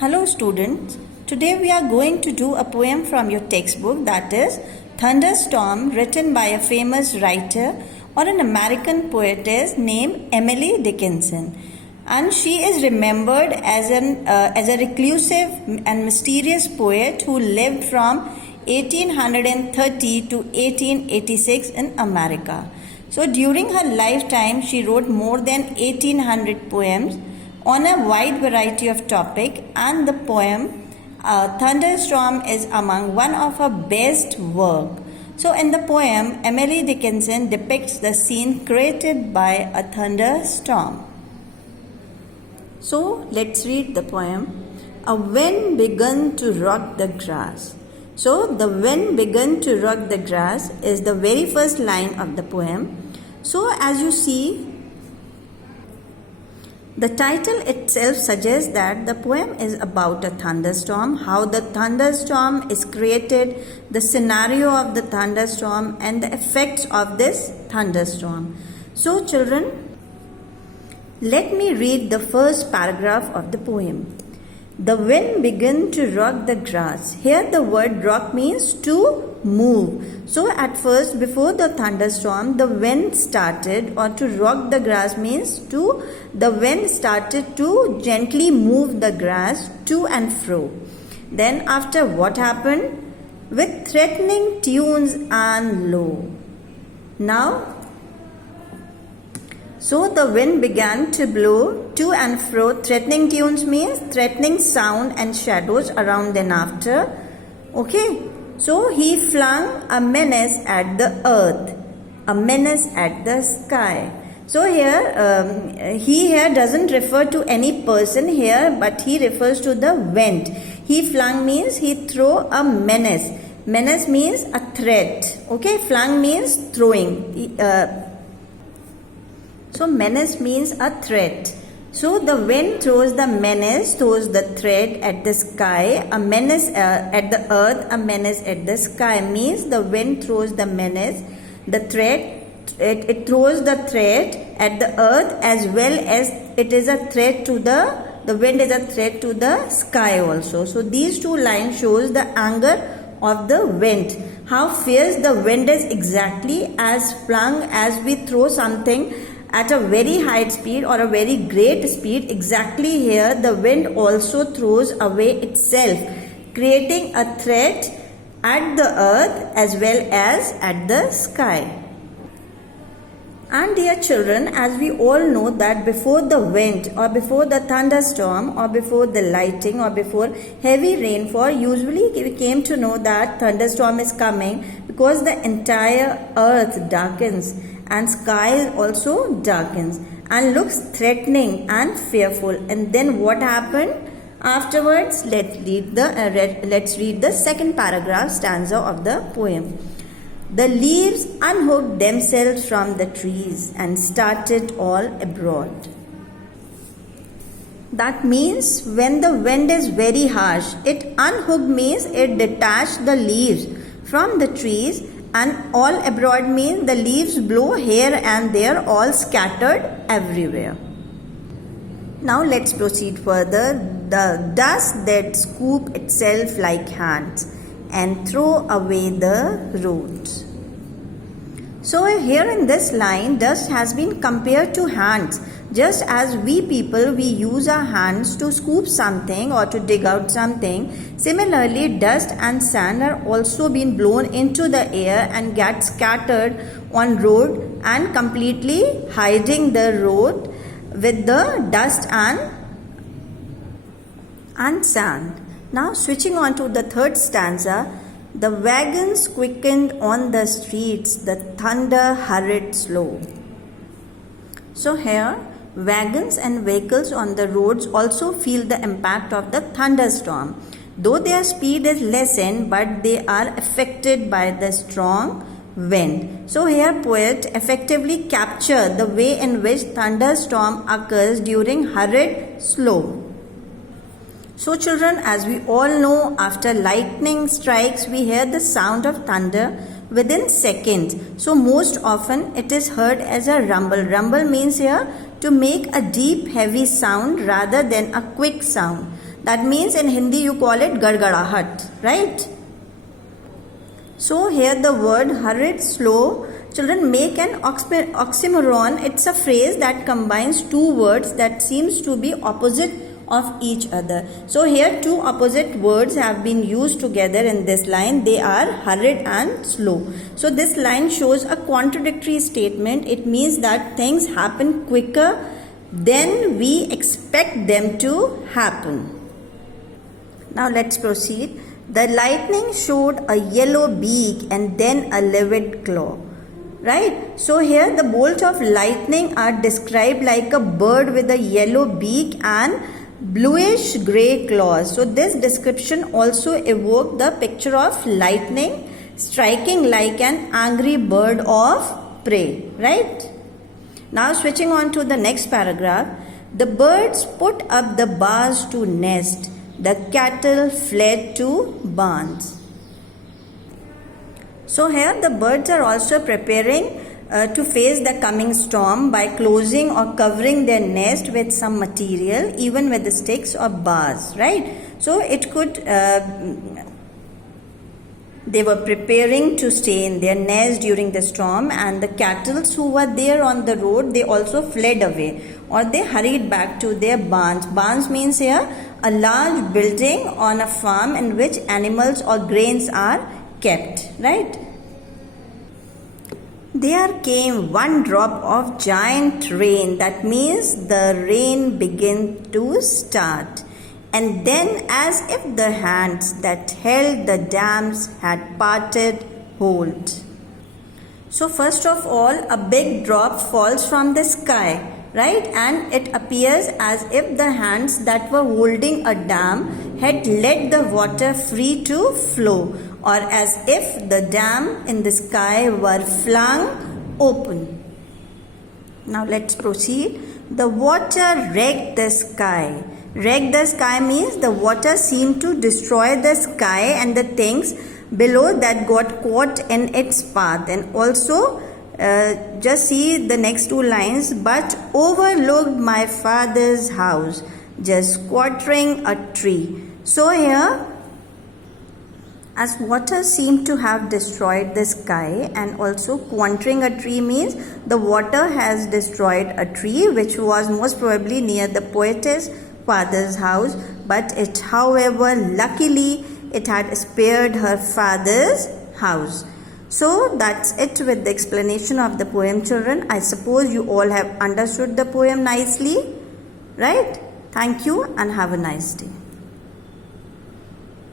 Hello students, today we are going to do a poem from your textbook, that is Thunderstorm, written by a famous writer or an American poetess named Emily Dickinson. And she is remembered as a reclusive and mysterious poet who lived from 1830 to 1886 in America. So during her lifetime, she wrote more than 1800 poems on a wide variety of topic, and the poem Thunderstorm is among one of her best work. So in the poem, Emily Dickinson depicts the scene created by a thunderstorm. So let's read the poem. A wind began to rock the grass. So the wind began to rock the grass is the very first line of the poem. So as you see, the title itself suggests that the poem is about a thunderstorm, how the thunderstorm is created, the scenario of the thunderstorm, and the effects of this thunderstorm. So children, let me read the first paragraph of the poem. The wind began to rock the grass. Here the word rock means to move. So at first, before the thunderstorm, the wind started, or to rock the grass means the wind started to gently move the grass to and fro. Then after, what happened? With threatening tunes and low. Now, so the wind began to blow to and fro. Threatening tunes means threatening sound and shadows around and after. Okay. So he flung a menace at the earth, a menace at the sky. So here, he here doesn't refer to any person here, but he refers to the wind. He flung means he threw a menace. Menace means a threat. Okay, flung means throwing. So menace means a threat. So the wind throws the menace, throws the threat at the sky, a menace at the earth, a menace at the sky means the wind throws the menace, the threat, it throws the threat at the earth, as well as it is a threat to the wind is a threat to the sky also. So these two lines shows the anger of the wind. How fierce the wind is exactly as flung, as we throw something at a very high speed or a very great speed. Exactly here the wind also throws away itself, creating a threat at the earth as well as at the sky. And dear children, as we all know that before the wind or before the thunderstorm or before the lightning or before heavy rainfall, usually we came to know that thunderstorm is coming because the entire earth darkens and sky also darkens and looks threatening and fearful. And then what happened afterwards? Let's read the second paragraph stanza of the poem. The leaves unhooked themselves from the trees and started all abroad. That means when the wind is very harsh, it unhooked means it detached the leaves from the trees, and all abroad means the leaves blow here and there, all scattered everywhere. Now let's proceed further. The dust that scoop itself like hands and throw away the roads. So here in this line, dust has been compared to hands. Just as we people, we use our hands to scoop something or to dig out something. Similarly, dust and sand are also being blown into the air and get scattered on road and completely hiding the road with the dust and sand. Now switching on to the third stanza. The wagons quickened on the streets, the thunder hurried slow. So here, wagons and vehicles on the roads also feel the impact of the thunderstorm. Though their speed is lessened, but they are affected by the strong wind. So here poet effectively capture the way in which thunderstorm occurs during hurried slow. So children, as we all know, after lightning strikes, we hear the sound of thunder within seconds. So most often it is heard as a rumble. Rumble means here to make a deep heavy sound rather than a quick sound. That means in Hindi you call it gargarahat, right? So here the word hurried, slow, children, make an oxymoron. It's a phrase that combines two words that seems to be opposite of each other. So here two opposite words have been used together in this line. They are hurried and slow. So this line shows a contradictory statement. It means that things happen quicker than we expect them to happen. Now let's proceed. The lightning showed a yellow beak and then a livid claw. Right? So here the bolts of lightning are described like a bird with a yellow beak and bluish grey claws. So this description also evoked the picture of lightning striking like an angry bird of prey. Right? Now switching on to the next paragraph. The birds put up the bars to nest. The cattle fled to barns. So here the birds are also preparing to face the coming storm by closing or covering their nest with some material, even with the sticks or bars, right? So it could, they were preparing to stay in their nest during the storm, and the cattle who were there on the road, they also fled away or they hurried back to their barns. Barns means here a large building on a farm in which animals or grains are kept, right? There came one drop of giant rain. That means the rain began to start. And then, as if the hands that held the dams had parted hold. So first of all, a big drop falls from the sky, right? And it appears as if the hands that were holding a dam had let the water free to flow, or as if the dam in the sky were flung open. Now let's proceed. The water wrecked the sky. Wreck the sky means the water seemed to destroy the sky and the things below that got caught in its path. And also just see the next two lines. But overlooked my father's house, just squattering a tree. So here, as water seemed to have destroyed the sky, and also squandering a tree means the water has destroyed a tree which was most probably near the poetess father's house, but it, however, luckily it had spared her father's house. So that's it with the explanation of the poem, children. I suppose you all have understood the poem nicely, right? Thank you and have a nice day.